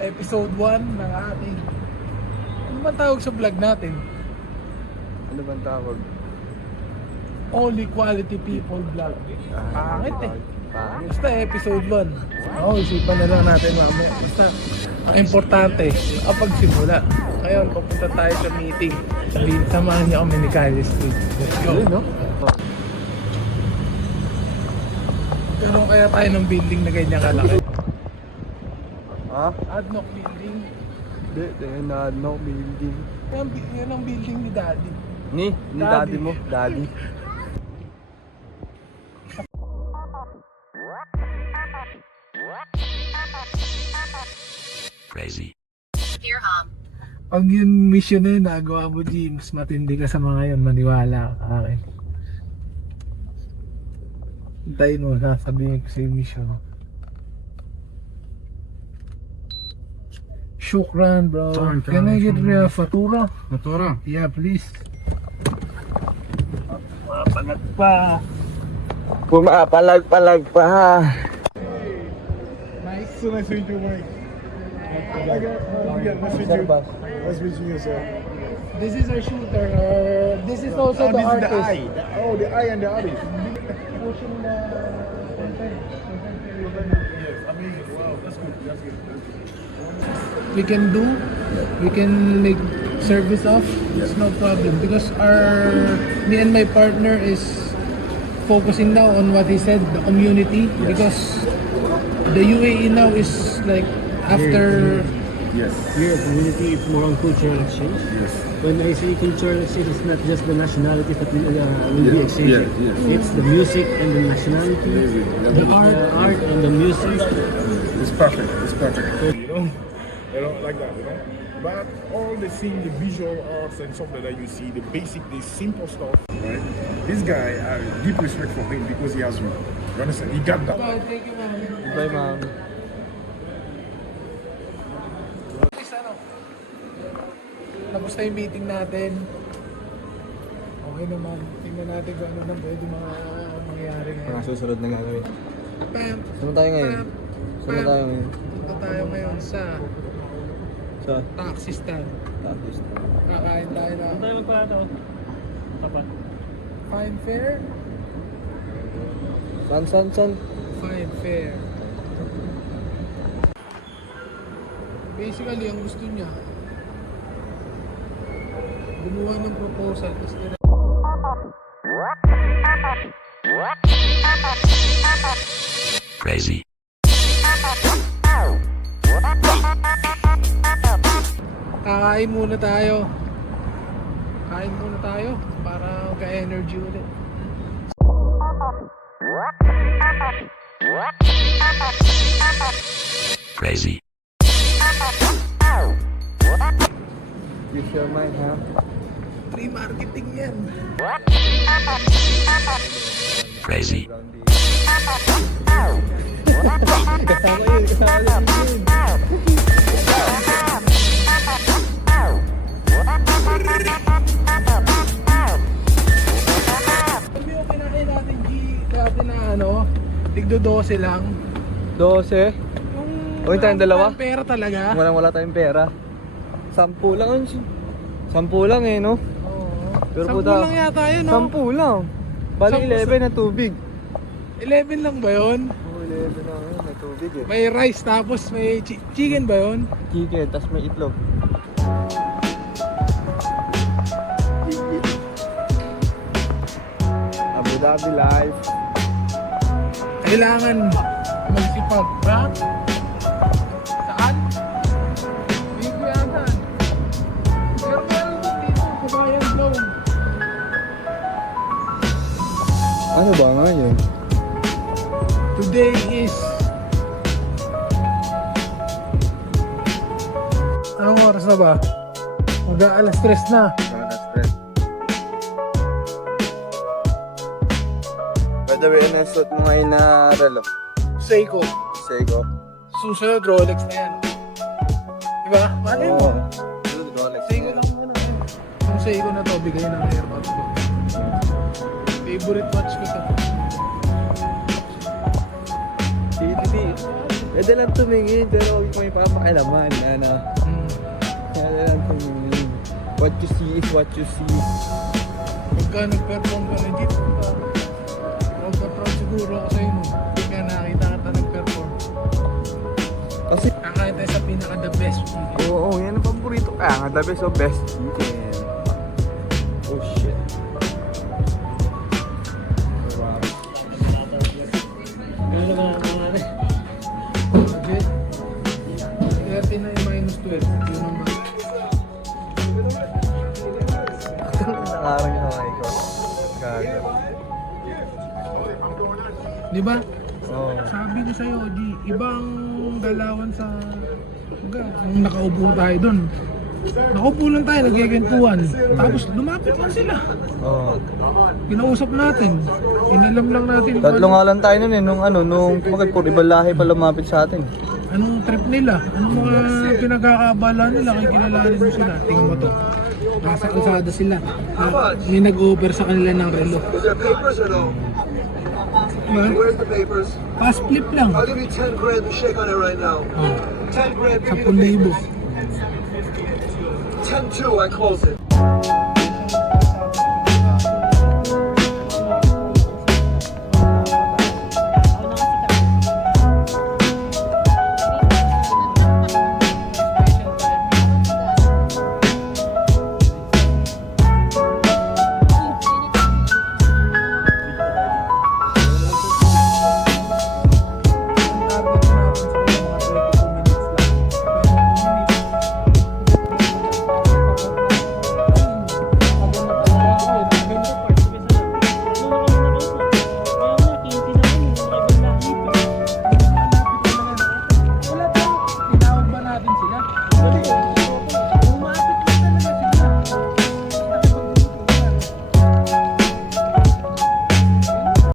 Episode 1 ng ating... Ano ba tawag sa vlog natin? Ano bang tawag? Only Quality People Vlog. Pangit eh. Pangit. Basta episode 1. Oo, isipan na lang natin mamaya. Basta, ang importante, makapagsimula. Ngayon, papunta tayo sa meeting. Sabihin, samahan niyo kami ni Kyle Street. Let's go. Ayun, no? Pero kaya tayo ng building na ganyan kalaki. Ha? Adnoc building. Hindi, no building. Yan ang building ni Daddy. Ni daddy mo, daddy. Crazy. Dear Hom, Pag yung mission na yun, nagawa mo, James, matindi ka sa mga yun, maniwala ka akin. Hintayin mo, sasabihin ko sa yung mission. Shukran, bro. Can I get a fatura? Motora. Yeah, please. Mapalag pa. Pumapalag-palag pa. Nice. So nice to meet you, Mike. Nice to meet you. Nice to meet you, sir. This is our shooter. This is also the This is artist. the eye. The eye and the artist. Pushing the content. Yes, amazing. Wow, that's good. That's good. We can make service off. It's no problem because me and my partner is focusing now on what he said, the community, because the UAE now is like after Yes. Here, community is more on cultural exchange. Yes. When I say cultural exchange, it's not just the nationality that will be exchanged. yeah. It's the music and the nationality, the art. the art and the music. It's perfect. It's perfect. Like that, But all the thing, the visual arts and stuff that you see, the basic, the simple stuff, right? This guy, I have deep respect for him because he has me. You understand? He got that. Bye, thank you, ma'am. Bye, ma'am. Please, tapos na yung meeting natin. Okay naman. Tingnan natin kung ano nang pwede mangyari ngayon. Mga susunod na gagawin. Pam, Saan tayo ngayon? Saan tayo ngayon? Punta tayo ngayon sa Sa taxi stand. Tapos. Kakain tayo na Tayo magpalato. Tapat. fine fare. San? Fine fare. Basically, ang gusto niya, gumawa ng proposal. Crazy. Kakain muna tayo. Kain muna tayo para magka-energy ulit. Crazy. You share mine, ha? Free marketing yan. Crazy. Sabi yung kinain natin, G, dati na tigdo 12 lang. 12? Yung Uy, tayong dalawa? Pera talaga. Wala tayong pera. 10 lang. 10 lang no? Oo. Pero 10 puta, lang yata yun, no? 10 lang. Bali 10 11 na tubig. 11 lang ba yun? Oo, 11 lang yun na tubig eh. May rice tapos may chicken ba yun? Chicken, tas may itlog. Abu Dhabi life. Kailangan magsipag, ha? Saan? Dito yata. Pero meron din dito, Kabayan Blow. Ano ba nga yun? Today is... Anong oras na ba? Mag-aalas 3 na. By the way, ano suot mo ngayon na relo? Seiko. Seiko. Susunod, Rolex na yan. Diba? Malay mo. Rolex. Seiko lang muna. Yung Seiko na to, bigay ng AirPods ko. Favorite watch ko to. Hindi. Pwede lang tumingin, pero huwag mo ipapakilaman. Ano? Pwede lang tumingin. What you see is what you see. Pagka nag-perform ka legit, proud siguro ako sa'yo nun. Kaya nakita kita nag-perform. Kasi, Kakain tayo sa pinaka-the best chicken. oo, yan ang paborito. Kaya nga, the best of best chicken. Oh shit. Wow. Ano naman ang nangyari? Legit. Kaya tinay minus 12. Yun naman. Nakarang yung kamay ko. Gago. Di ba? Oo. Sabi ko sa'yo, G, ibang galawan sa... Nung nakaupo tayo doon. Nakaupo lang tayo, nagkikentuhan. Tapos lumapit lang sila. Oo. Kinausap natin. Inalam lang natin kung Tatlo nga lang tayo nun eh, nung tumakit po, ibang lahi pa lumapit sa atin. anong trip nila. Anong mga pinagkakabala nila. Kaya kilalanin mo sila. Tingnan mo to. Nasa kalsada sila. May nag-over sa kanila ng relo. Is there papers or no? Where's the papers? Pass flip lang. I'll give you 10 grand to shake on it right now. Oh, 10 grand, give me the 10,000. papers. 10-2, I close it.